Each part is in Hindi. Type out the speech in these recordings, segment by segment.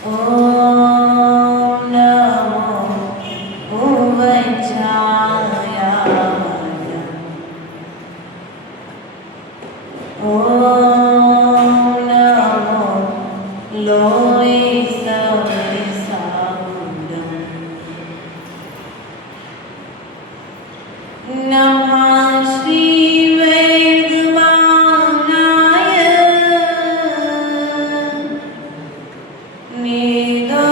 ॐ नमो उवचाय ॐ नमो लोये नमः श्री वेदवाणाय निगोत्कैलापने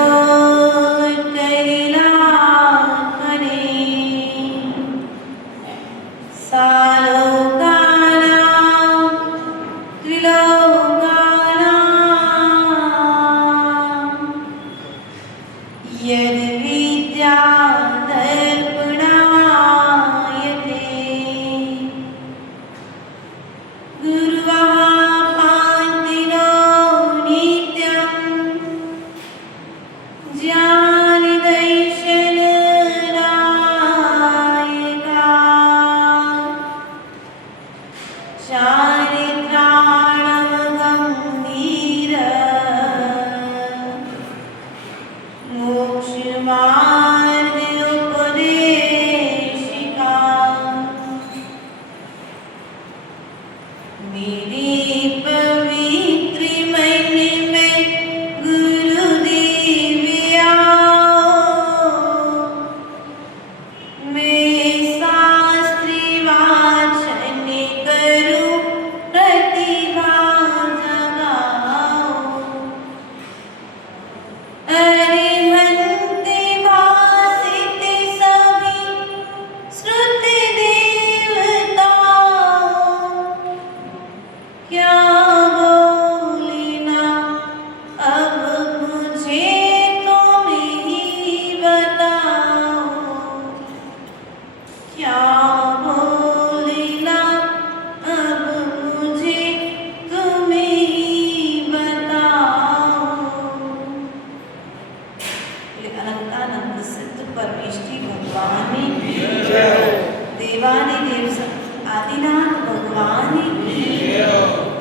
सालोकानां त्रिलोकानां यद्विद्या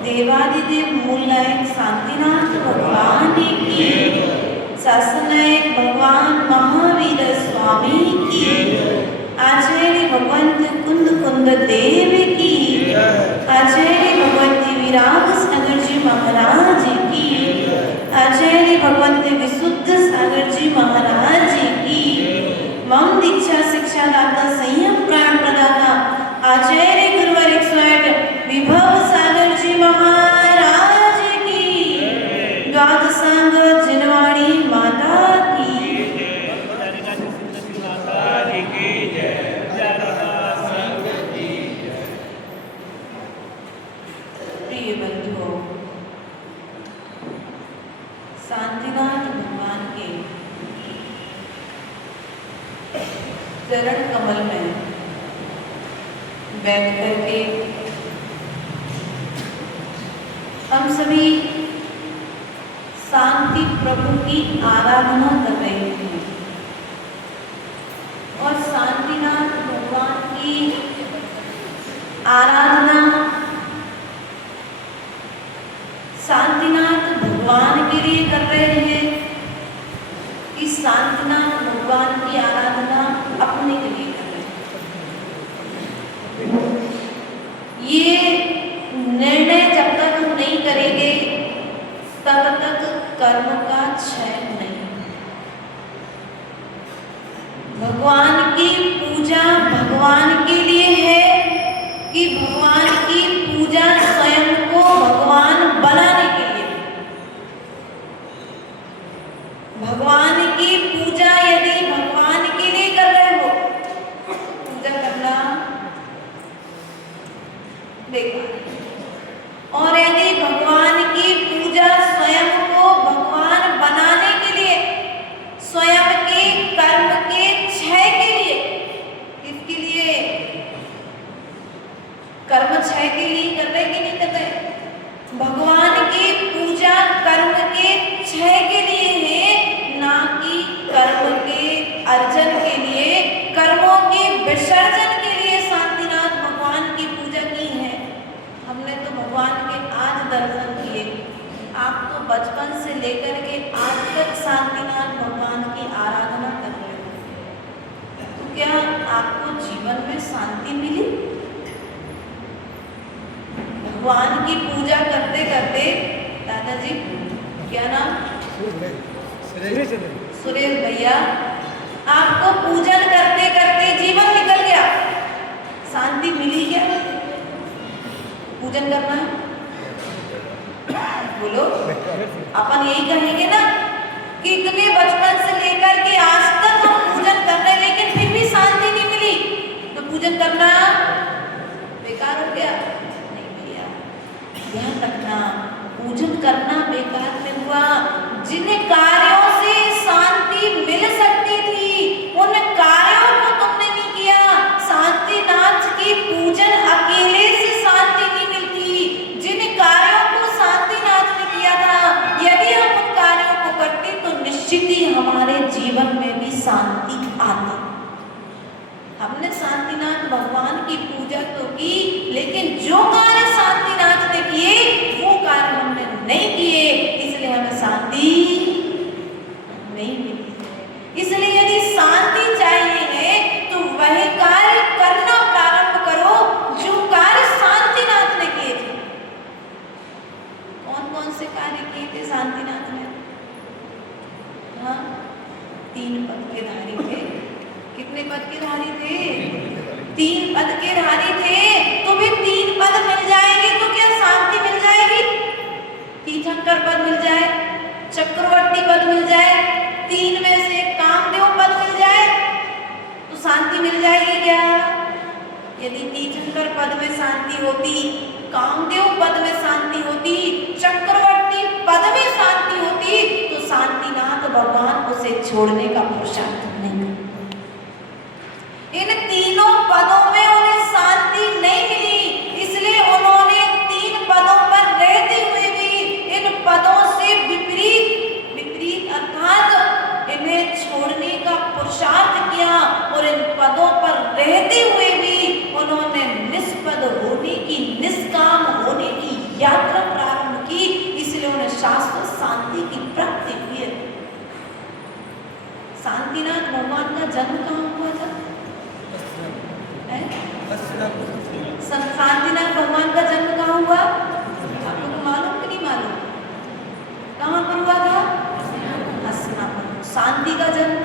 देवादिदेव मूलनायक शांतिनाथ भगवान की, शासनायक भगवान महावीर स्वामी की, आचार्य भगवंत कुंद कुंद देव की, आचार्य भगवंती विराग सागर जी महाराज की, आचार्य भगवंती विशुद्ध सागर जी महाराज की, मम दीक्षा शिक्षा दाता संयम प्राण प्रदाता आचार्य गुरुवर 108 विभव सागर जी महाराज की, द्वादशांग जिनवाणी माता की, प्रिय बंधुओं, शांतिनाथ भगवान के चरण कमल में बैठ करके हम सभी शांति प्रभु की आराधना कर रहे हैं और शांतिनाथ भगवान की आराधना शांतिनाथ भगवान के लिए कर रहे हैं कि शांतिनाथ भगवान की आराधना अपने के लिए कर रहे हैं। ये निर्णय जब तक हम नहीं करेंगे तब तक कर्म का क्षय नहीं। भगवान की पूजा भगवान के लिए है कि भगवान की पूजा स्वयं को भगवान बनाने के लिए। भगवान की पूजा यदि भगवान के लिए कर रहे हो, पूजा करना बेकार। और यदि भगवान की पूजा स्वयं को भगवान बनाने के लिए, स्वयं के कर्म के क्षय के लिए, किसके लिए? कर्म क्षय के लिए कर रहे कि नहीं कर रहे? भगवान की पूजा कर्म के क्षय के लिए है, ना कि कर्म के अर्जन के लिए, कर्मों के विसर्जन के लिए शांतिनाथ भगवान की पूजा की है। हमने तो भगवान के आज दर्शन किए, आप तो बचपन से लेकर के आज तक करते करते, दादाजी क्या नाम? सुरेश भैया, आपको पूजन करते करते जीवन निकल गया, शांति मिली क्या? पूजन करना है, बोलो। अपन यही कहेंगे ना कि इतने बचपन से लेकर के आज तक हम पूजन कर रहे, लेकिन फिर भी शांति नहीं मिली, तो पूजन करना बेकार हो गया? नहीं भैया, ध्यान रखना, पूजन करना बेकार में हुआ। जिन कार्यों से शांति मिल सकती थी उन कार्यों को तुमने नहीं किया। शांतिनाथ की पूजन अकेले से शांति नहीं मिलती, जिन कार्यों को शांतिनाथ ने किया था, यदि हम उन कार्यों को करते तो निश्चित ही हमारे जीवन में भी शांति आती। हमने शांतिनाथ भगवान की पूजा तो की, लेकिन जो कार्य शांतिनाथ ने किए वो कार्य हमने नहीं किए, इसलिए हमें शांति नहीं मिली। इसलिए यदि शांति चाहिए है तो वही कार्य करना प्रारंभ करो जो कार्य शांतिनाथ ने किए थे। कौन कौन से कार्य किए थे शांतिनाथ ने? हाँ, 3 पद के धारी थे। कितने पद के धारी थे? 3 पद के धारी थे। तो भी 3 पद मिल जाएंगे तो क्या शांति मिल जाएगी? तीर्थंकर पद मिल जाए, चक्रवर्ती पद मिल जाए, 3 में से कामदेव पद मिल जाए तो शांति मिल जाएगी क्या? यदि तीर्थंकर पद में शांति होती, कामदेव पद में शांति होती, चक्रवर्ती पद में शांति होती, तो शांतिनाथ भगवान उसे छोड़ने का पुरुषार्थ नहीं करते। इन तीनों पदों में उन्हें शांति नहीं मिली, इसलिए उन्होंने 3 पदों पर रहते हुए भी इन पदों से विपरीत अर्थात इन्हें छोड़ने का पुरुषार्थ किया, और इन पदों पर रहते हुए भी उन्होंने निष्पद होने की, निष्काम होने की यात्रा प्रारंभ की, इसलिए उन्हें शाश्वत शांति की प्राप्ति हुई है। शांतिनाथ भगवान का जन्म कहाँ हुआ था? शांतिनाथ भगवान का जन्म कहाँ हुआ? आप लोगों को मालूम कि नहीं मालूम? कहाँ पर हुआ था? हस्तिनापुर। शांति का जन्म,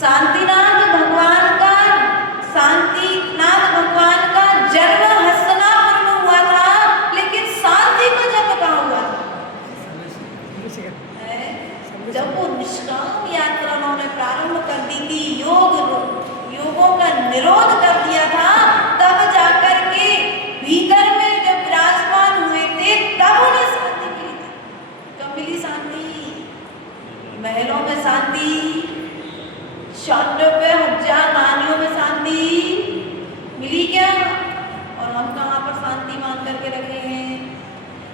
शांतिनाथ भगवान का जन्म हस्तिनापुर में हुआ था, लेकिन शांति का जन्म कहाँ हुआ था? जब वो निष्काम यात्रा उन्होंने प्रारंभ कर दी थी, योगों का निरोध कर दिया था, तब जाकर के भीतर में जब विराजमान हुए थे तब उन्हें शांति मिली थी। कब मिली शांति? महलों में शांति, 96,000 रानियों में शांति मिली क्या? और हम कहाँ पर शांति मान करके रखे हैं?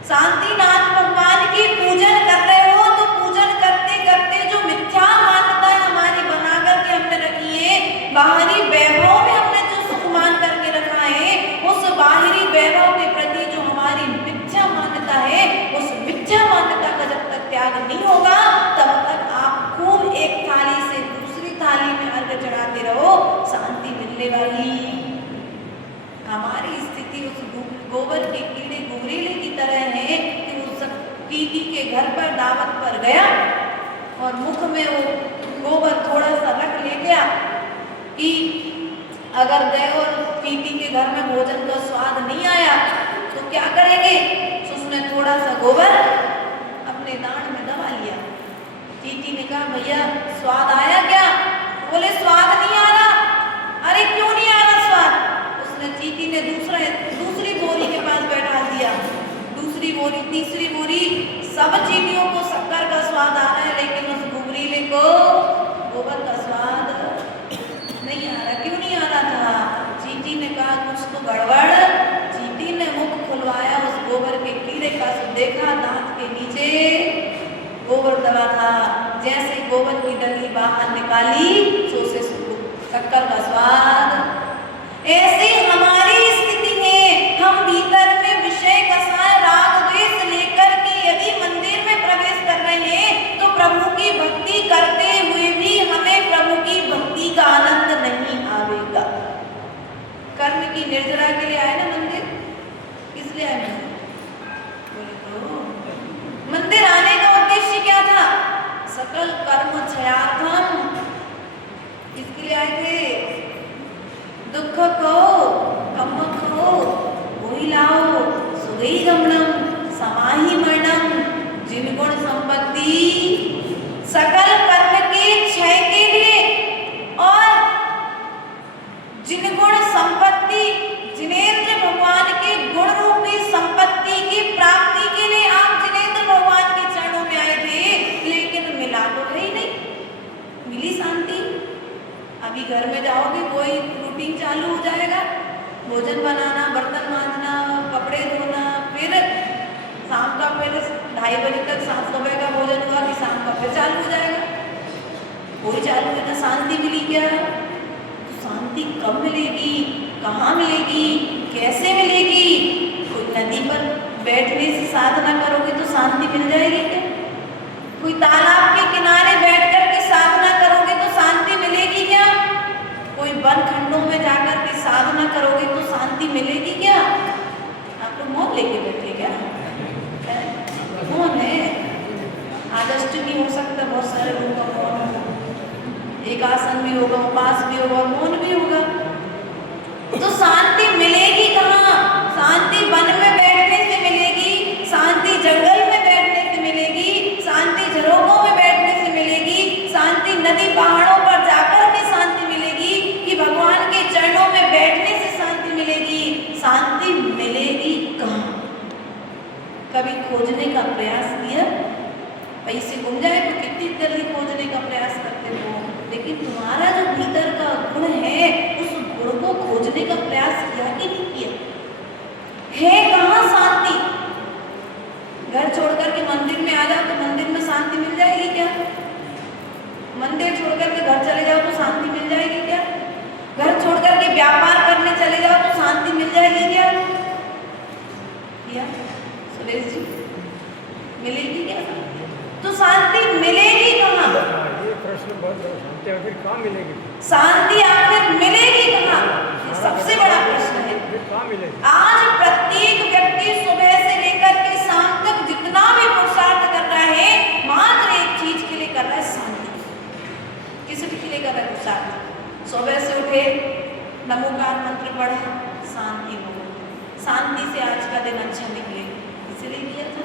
शांतिनाथ भगवान की पूजन कर रहे हो तो पूजन करते करते जो मिथ्या मान्यता हमारी बना करके हमने रखी है, बाहरी वैभव में हमने जो सुख मान करके रखा है, उस बाहरी वैभव के प्रति जो हमारी मिथ्या मान्यता है, उस मिथ्या मान्यता का जब तक त्याग नहीं होगा तब तक आप खूब एक थाली से दूसरी थाली में अर्घ चढ़ाते रहो, शांति मिलने वाली। हमारी स्थिति उस गोबर के कीड़े गुबरेले की तरह है कि वो सब टीटी के घर पर दावत पर गया और मुख में वो गोबर थोड़ा सा रख ले गया कि अगर गए और टीटी के घर में भोजन का स्वाद नहीं आया तो क्या करेंगे? तो उसने थोड़ा सा गोबर अपने दांत में दबा लिया। टीटी ने कहा, भैया स्वाद आया क्या? बोले स्वाद नहीं आ रहा। अरे क्यों नहीं आ रहा स्वाद? उसने चीटी ने दूसरी बोरी के पास बैठा दिया, दूसरी बोरी, तीसरी बोरी, सब चीटियों को शक्कर का स्वाद आ रहा है, लेकिन उस गुबरीले को गोबर का स्वाद नहीं आ रहा। क्यों नहीं आ रहा था? चीटी ने कहा कुछ तो गड़बड़। चीटी ने मुख खुलवाया, उस गोबर के कीड़े का तो देखा, दांत के नीचे गोबर दबा था। जैसे गोबर की डली बाहर निकाली तो उसे शक्कर का स्वाद। ऐसे हमारी स्थिति है, हम भीतर में विषय कसाय राग द्वेष लेकर के यदि मंदिर में प्रवेश कर रहे हैं तो प्रभु की भक्ति करते हुए भी हमें प्रभु की भक्ति का आनंद नहीं आवेगा। कर्म की निर्जरा के लिए आए ना मंदिर, सकल कर्म क्षयार्थम। किसके लिए आए थे? दुख को कम को वही लाओ, सुगई गमनम समाहि मरणम। जिन गुण संपत्ति सकल कर्म के क्षय के लिए और जिन गुण संपत्ति जिनेंद्र भगवान के गुण रूपी संपत्ति की प्राप्ति के लिए आप जिनेंद्र भगवान के चरणों में आए थे, लेकिन मिला तो है ही नहीं, मिली शांति। अभी घर में जाओगे कोई रूटीन चालू हो जाएगा, भोजन बनाना, बर्तन मांजना, कपड़े धोना, फिर शाम का फिर 2:30 बजे तक सुबह का भोजन हुआ कि शाम का फिर चालू हो जाएगा। कोई चालू है ना, शांति मिली क्या? शांति कब मिलेगी, कहाँ मिलेगी, कैसे मिलेगी? कोई नदी पर बैठने से साधना करोगे तो शांति मिल जाएगी क्या? कोई तालाब के किनारे बैठकर के साधना करोगे तो शांति मिलेगी क्या? कोई वन खंडों में जाकर के साधना करोगे तो शांति मिलेगी क्या? आप लोग मौन लेके बैठे क्या? मौन है। आज अष्टमी हो सकता है, बहुत सारे लोगों का मौन होगा, एक आसन भी होगा, उपास भी होगा और मौन भी होगा। तो शांति मिलेगी कहाँ? शांति वन में बैठने से मिलेगी, शांति जंगल में बैठने से मिलेगी, शांति झरोखों में बैठने से मिलेगी, शांति नदी पहाड़ों पर जाकर के शांति मिलेगी, कि भगवान के चरणों में बैठने से शांति मिलेगी। शांति मिलेगी कहाँ? कभी खोजने का प्रयास किया? पैसे गुम जाए तो कितनी जल्दी खोजने का प्रयास करते हो, लेकिन तुम्हारा जो भीतर का गुण है उस गुण को खोजने का प्रयास किया कि नहीं किया? है कहाँ शांति? घर छोड़कर के मंदिर में आ जाओ तो मंदिर में शांति मिल जाएगी क्या? मंदिर छोड़कर के घर चले जाओ तो शांति मिल जाएगी क्या? घर छोड़कर के व्यापार करने चले जाओ तो शांति मिल जाएगी क्या? सुरेश जी, मिलेगी क्या? तो शांति मिलेगी कहाँ? ये प्रश्न बहुत बड़ा, शांति आखिर कहाँ मिलेगी? शांति आखिर मिलेगी कहाँ? ये सबसे बड़ा प्रश्न है। कहाँ मिलेगी? आज प्रत्येक व्यक्ति सुबह से लेकर के शाम तक जितना भी पुरुषार्थ कर रहा है, मात्र एक चीज के लिए कर रहा है, शांति। किस के लिए कर रहा है पुरुषार्थ? सुबह से उठे, नमोकार मंत्र पढ़े, शांति हो, शांति से आज का दिन अच्छा निकले, इसलिए किया था।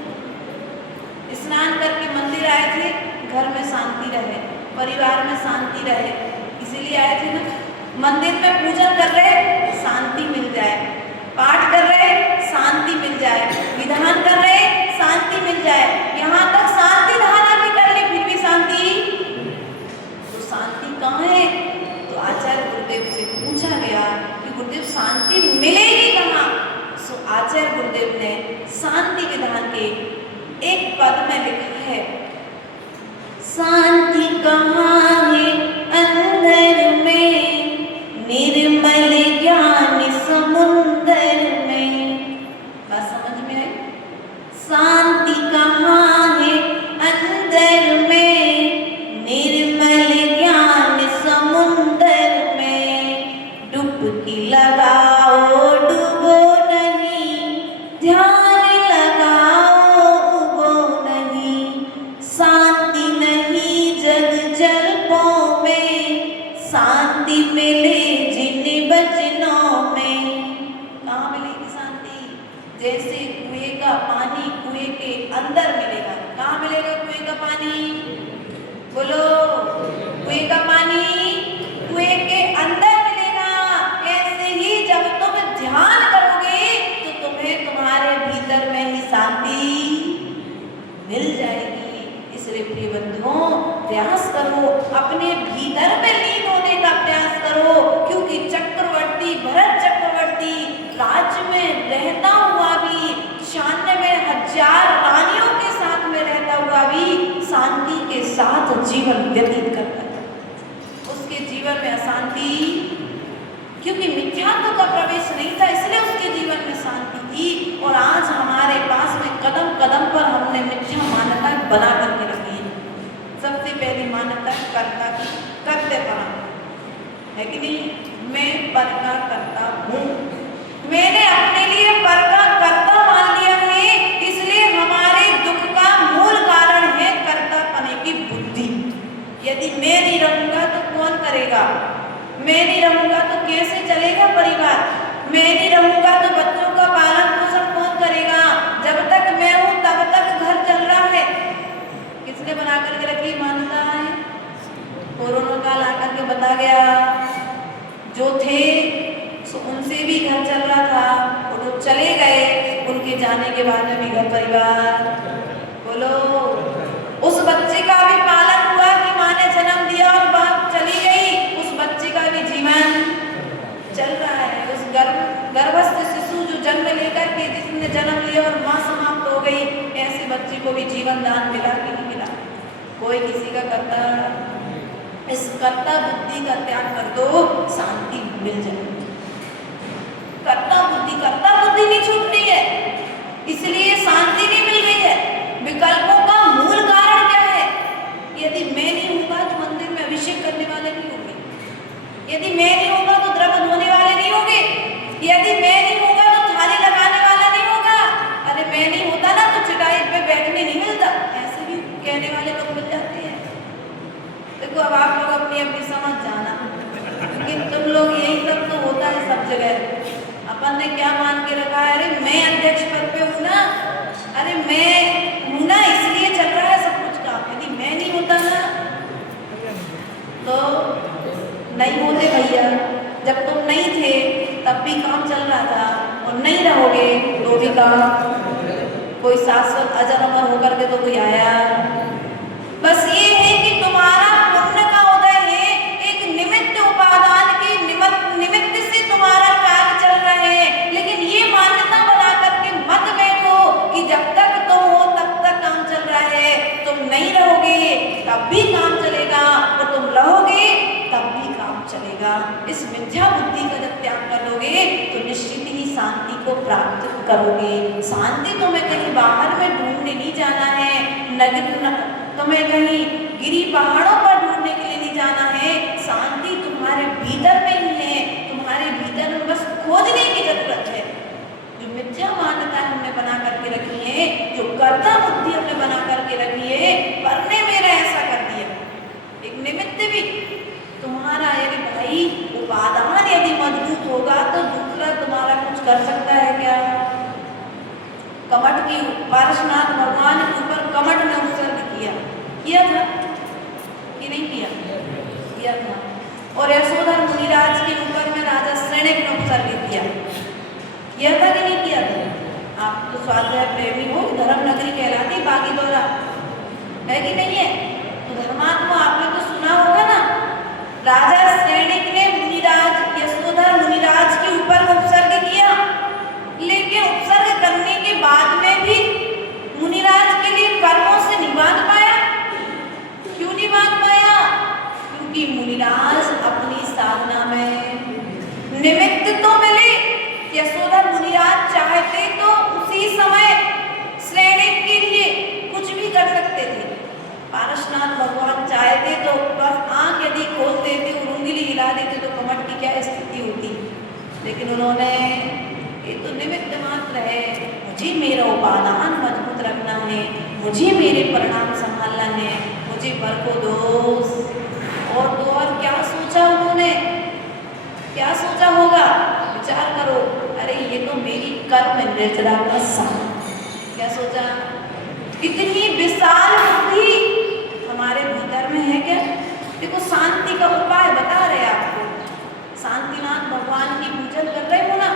स्नान करके मंदिर आए थे, घर में शांति रहे, परिवार में शांति रहे, इसीलिए आए थे ना। मंदिर में पूजन कर रहे, शांति मिल जाए, पाठ कर रहे, शांति मिल जाए, विधान कर रहे, शांति मिल जाए, यहाँ तक शांति धारा भी कर ले फिर भी शांति। तो शांति कहाँ है? तो आचार्य गुरुदेव से पूछा गया कि गुरुदेव शांति मिलेगी कहाँ? सो आचार्य गुरुदेव ने शांति विधान के एक पद में लिखा है, शांति कहाँ है अंदर में, निर्मल ज्ञान समुंदर में। बात समझ में आई? शांति कहाँ है अंदर में, निर्मल ज्ञान समुंदर में। डुबकी लगाओ डूबो नहीं, ध्यान मिले जिन बचनों में। कहाँ मिलेगी शांति? जैसे कुएं का पानी कुएं के अंदर मिलेगा। कहाँ मिलेगा कुएं का पानी? बोलो, कुएं का पानी कुएं के अंदर मिलेगा। ऐसे ही जब तुम ध्यान करोगे तो तुम्हें तुम्हारे भीतर में ही शांति मिल जाएगी। इसलिए प्रिय बंधुओं, प्रयास करो, अपने भीतर में लीन होने का प्रयास करो, क्योंकि चक्रवर्ती भरत चक्रवर्ती राज्य में रहता हुआ भी, 96,000 रानियों के साथ में रहता हुआ भी शांति के साथ जीवन व्यतीत करता है। उसके जीवन में अशांति, क्योंकि मिथ्यात्व का प्रवेश नहीं था, इसलिए उसके जीवन में शांति थी। और आज हमारे पास में कदम कदम पर हमने मिथ्या मान्यता बना करके रखी है। सबसे पहली मान्यता कर्ता की, कर्तव्य है कि नहीं? मैं पर का कर्ता हूँ, मैंने अपने लिए पर का कर्ता मान लिया है, इसलिए हमारे दुख का मूल कारण है कर्तापने की बुद्धि। मैं नहीं रहूंगा तो कैसे चलेगा परिवार, मैं नहीं रहूंगा तो बच्चों का पालन पोषण कौन करेगा, जब तक मैं हूं तब तक घर चल रहा है। किसने बना करके रखी मान्यता है? कोरोना काल आकर के बता गया, जो थे सो उनसे भी घर चल रहा था और वो चले गए, उनके जाने के बाद में भी घर परिवार। बोलो, उस बच्चे का भी पालन हुआ कि माँ ने जन्म दिया और बाप चली गई, उस बच्चे का भी जीवन चल रहा है। उस गर्भस्थ शिशु जो जन्म लेकर के जिसने जन्म लिया और माँ समाप्त हो गई, ऐसे बच्चे को भी जीवन दान मिला कि नहीं मिला? कोई किसी का करता, इस कर्ता बुद्धि का त्याग कर दो, शांति मिल जाए। कर्ता बुद्धि नहीं छूट रही है, इसलिए शांति नहीं मिल रही है। विकल्पों का मूल कारण क्या है? यदि मैं नहीं होगा तो मंदिर में अभिषेक करने वाले नहीं होंगे, यदि मैं नहीं होगा तो द्रव्य धोने वाले नहीं होंगे, यदि मैं नहीं होगा तो थाली लगाने वाला नहीं होगा, अरे मैं नहीं होता ना तो चटाई पे बैठने नहीं मिलता, ऐसे भी कहने वाले लोग मिल जाते हैं। देखो अब आप लोग अपनी अपनी समझ जाना, लेकिन तुम लोग यही सब तो होता है सब जगह। अपन ने क्या मान के रखा है, अरे मैं अध्यक्ष पद पे हूँ ना, अरे मैं हूँ ना इसलिए चल रहा है सब कुछ काम, यदि मैं नहीं होता ना तो नहीं होते भैया। जब तुम नहीं थे तब भी काम चल रहा था और नहीं रहोगे तो भी काम, कोई शाश्वत अजर अमर होकर के तो कोई आया। बस ये है कि तुम्हारा पुण्य का उदय है, एक निमित्त उपादान के निमित्त से तुम्हारा कार्य चल रहा है, लेकिन ये मान्यता बना करके मत बैठो कि जब तक तुम हो तब तक काम चल रहा है, तुम नहीं रहोगे तब भी काम चलेगा और तुम रहोगे तब भी काम चलेगा। इस मिथ्या बुद्धि का जब त्याग कर लोगे तो निश्चित ही शांति को प्राप्त करोगे। शांति तुम्हें कहीं बाहर में ढूंढने नहीं जाना है, तुम्हें कहीं गिरी पहाड़ों पर ढूंढने के लिए नहीं जाना है, शांति तुम्हारे भीतर में ही है, तुम्हारे भीतर में बस खोजने की जरूरत है। जो मिथ्या मान्यता हमने बना करके रखी है, जो कर्ता बुद्धि हमने बना करके रखी है, वरने मेरा ऐसा कर दिया, एक निमित्त भी तुम्हारा यदि भाई उपादान यदि मजबूत होगा तो दूसरा तुम्हारा कुछ कर सकता है क्या? कमठ की पारसनाथ भगवान के ऊपर कमठ ने उत्सर्ग किया था कि नहीं किया था। और यशोधर मुनिराज के ऊपर में राजा श्रेणिक ने उत्सर्ग किया था कि नहीं किया था? आप तो स्वाध्याय प्रेमी हो, धर्म नगरी कहलाती बागी दौरा है कि नहीं है? तो धर्मात्मा आपने तो सुना होगा ना, राजा श्रेणिक ने यशोधर मुनिराज के ऊपर उपसर्ग किया, लेकिन उपसर्ग करने के बाद में भी मुनिराज के लिए कर्मों से नहीं बांध पाया। क्यों नहीं बांध पाया? क्योंकि मुनिराज अपनी साधना में निमित्त तो मिले, यशोधर मुनिराज चाहते तो उसी समय श्रेणिक के लिए कुछ भी कर सकते थे। पारसनाथ भगवान चाहते तो बस आंख यदि खोल देते और उंगली हिला देते तो कमठ की क्या स्थिति होती, लेकिन उन्होंने ये तो निमित्त मात्र है, मुझे मेरा उपादान मजबूत रखना है, मुझे मेरे परिणाम संभालना है, मुझे वर को दोष और तो और क्या सोचा उन्होंने, क्या सोचा होगा? विचार करो, अरे ये तो मेरी कर्म निर्जरा का संग, क्या सोचा? इतनी विशाल बुद्धि हमारे भीतर में है क्या? देखो शांति का उपाय बता रहे आपको, शांतिनाथ भगवान की पूजन कर रहे हो ना,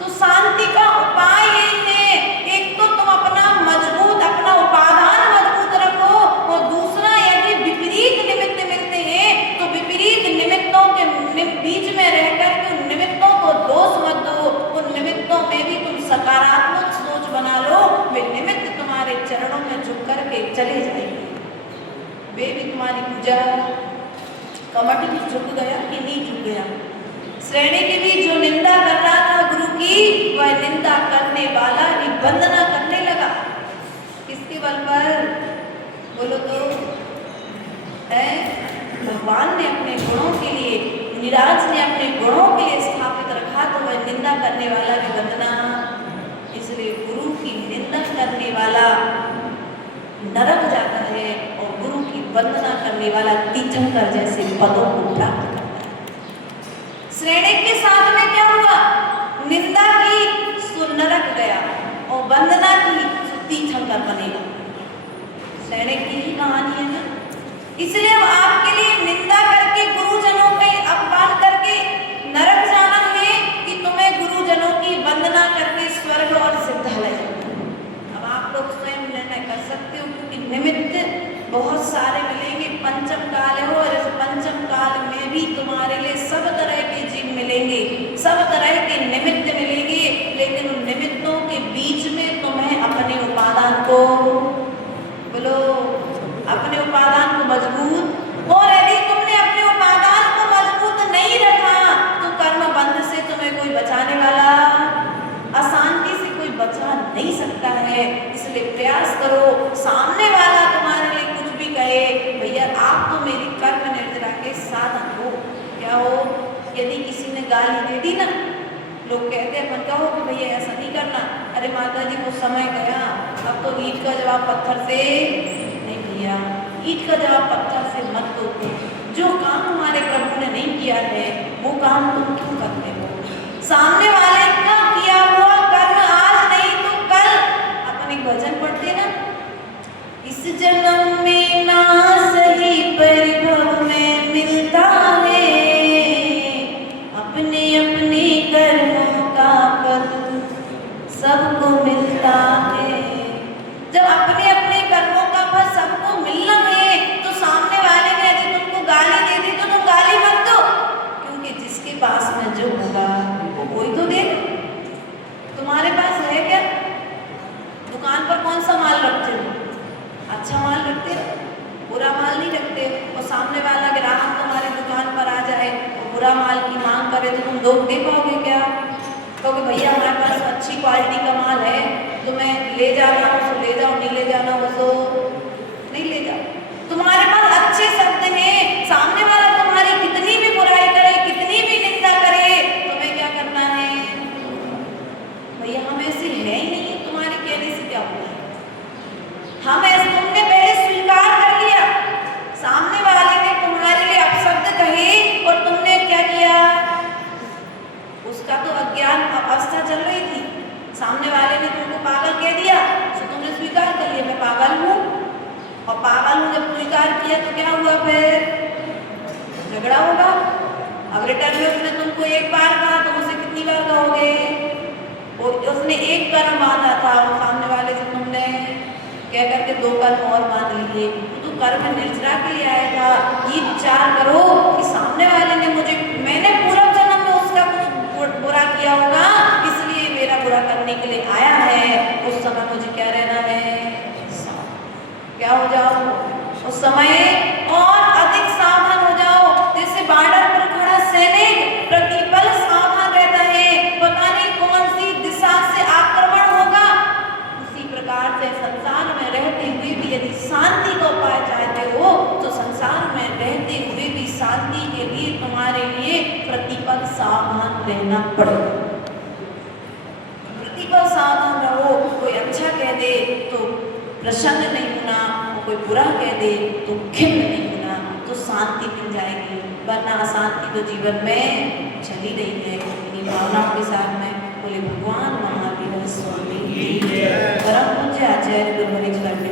तो शांति का उपाय यही है, एक तो तुम अपना उपादान मजबूत रखो, और दूसरा यदि विपरीत निमित्त मिलते हैं तो विपरीत निमित्तों के बीच में रहकर के उन निमित्तों को दोष मत दो, उन निमित्तों में भी तुम सकारात्मक सोच बना लो, वे निमित्त तुम्हारे चरणों में झुक करके चले जाएंगे, वे भी तुम्हारी पूजा। कमठ भी झुक गया कि नहीं झुक गया? श्रेणी की भी जो निंदा कर रहा था गुरु की, वह निंदा करने वाला ही वंदना करने लगा। किसके बल पर? बोलो तो। है भगवान ने अपने गुणों के लिए, मुनिराज ने अपने गुणों के लिए स्थापित रखा, तो वह निंदा करने वाला भी वंदना। इसलिए गुरु की निंदा करने वाला नरक जाता है और गुरु की वंदना करने वाला तीर्थंकर जैसे पदों को प्राप्त करता है। श्रेणिक के साथ में क्या हुआ? निंदा की सो नरक गया और वंदना की सो तीर्थंकर बनेगा। श्रेणिक की ही कहानी है ना। इसलिए अब आपके लिए निंदा करके, गुरुजनों का अपमान करके नरक जाना है कि तुम्हें गुरुजनों की वंदना करके स्वर्ग और सिद्धालय। अब आप लोग स्वयं निर्णय कर सकते हो, क्योंकि निमित्त बहुत सारे मिलेंगे। पंचम काल है और इस पंचम काल में भी तुम्हारे लिए सब तरह के जीव मिलेंगे, सब तरह के निमित्त मिलेंगे, लेकिन उन निमित्तों के बीच में तुम्हें अपने उपादान को, बोलो, अपने उपादान को मजबूत, और यदि तुमने अपने उपादान को मजबूत नहीं रखा तो कर्म बंध से तुम्हें कोई बचाने वाला, अशांति से कोई बचा नहीं सकता है। इसलिए प्रयास करो, सामने वाला तुम्हारे लिए कुछ भी कहे, भैया आप तो मेरी कर्म निर्जरा के साधन हो। क्या हो? यदि किसी ने गाली दे दी ना, लोग कहते हैं अपन कहो कि भैया ऐसा नहीं करना, अरे माता जी वो समय गया, अब तो ईंट का जवाब पत्थर से नहीं दिया। ईंट का जवाब पत्थर से मत दो। जो काम हमारे प्रभु ने नहीं किया है वो काम तुम क्यों करते हो? सामने वाले का किया हुआ कर्म आज नहीं तो कल, अपन एक भजन पढ़ते ना, इस जन्म में ना सही परिभव में मिलता है, अपने अपने कर्मों का फल सबको मिलता है। जब अपने अपने कर्मों का फल सबको मिलना है तो सामने वाले ने यदि तुमको गाली दे दी तो तुम गाली मत दो, क्योंकि जिसके पास में जो होगा वो कोई तो देगा। तुम्हारे पास है क्या? दुकान पर कौन सा माल रखते हो? अच्छा माल रखते हो, बुरा माल नहीं रखते। और सामने वाला ग्राहक तुम्हारी दुकान पर आ जाए और बुरा माल की मांग करे तो तुम दे पाओगे क्या? कहोगे भैया हमारे पास अच्छी क्वालिटी का माल है, तो मैं ले जाना हो तो ले जाओ, नहीं ले जाना हो तो नहीं ले जाओ। तुम्हारे पास अच्छे शब्द हैं, सामने वाला तुम्हारी कितनी भी बुराई करे, कितनी भी निंदा करे, तुम्हें क्या करना है? भैया हम ऐसे है ही नहीं, तुम्हारे कहने से क्या होगा? हम ऐसे, तुमने पहले स्वीकार कर लिया, सामने वाले ने तुम्हारे लिए अपशब्द कहे और तुमने क्या किया? उसका तो अज्ञान अवस्था चल रही थी, सामने वाले ने तुमको पागल कह दिया तो तुमने स्वीकार कर लिया मैं पागल हूँ। और पागल हूँ जब स्वीकार किया तो क्या हुआ? फिर झगड़ा होगा। अब रिटर्न में उसने तुमको एक बार कहा, तुम उसे कितनी बार कहोगे? और उसने एक कर्म बांधा था, वो सामने वाले से तुमने क्या करके दो कर्म और बांध लिए। तो कर्म निर्जरा के लिए आया था। ये विचार करो कि सामने वाले ने मुझे, मैंने पूरा जन्म में उसका कुछ बुरा किया होगा, इसलिए मेरा बुरा करने के लिए आया है। उस समय मुझे क्या रहना है? क्या हो जाओ उस समय? और अधिक सावधान हो जाओ। जैसे बॉर्डर पर खड़ा सैनिक प्रतिपल सावधान रहता है, पता नहीं कौन सी दिशा से आक्रमण होगा। उसी प्रकार से संसार में रहते हुए भी यदि शांति का उपाय चाहते हो तो संसार में रहते हुए भी शांति के लिए तुम्हारे लिए प्रतिपल सावधान रहना पड़ेगा। प्रतिपल सावधान रहो। कोई अच्छा कह दे तो प्रसन्न नहीं होना, कोई बुरा कह दे तो खिन्न नहीं होना, तो शांति मिल जाएगी। वरना अशांति तो जीवन में चली रही है। इन्हीं भावनाओं के साथ में बोले भगवान महावीर स्वामी परम पूज्य आचार्य गुरु हरि स्वामी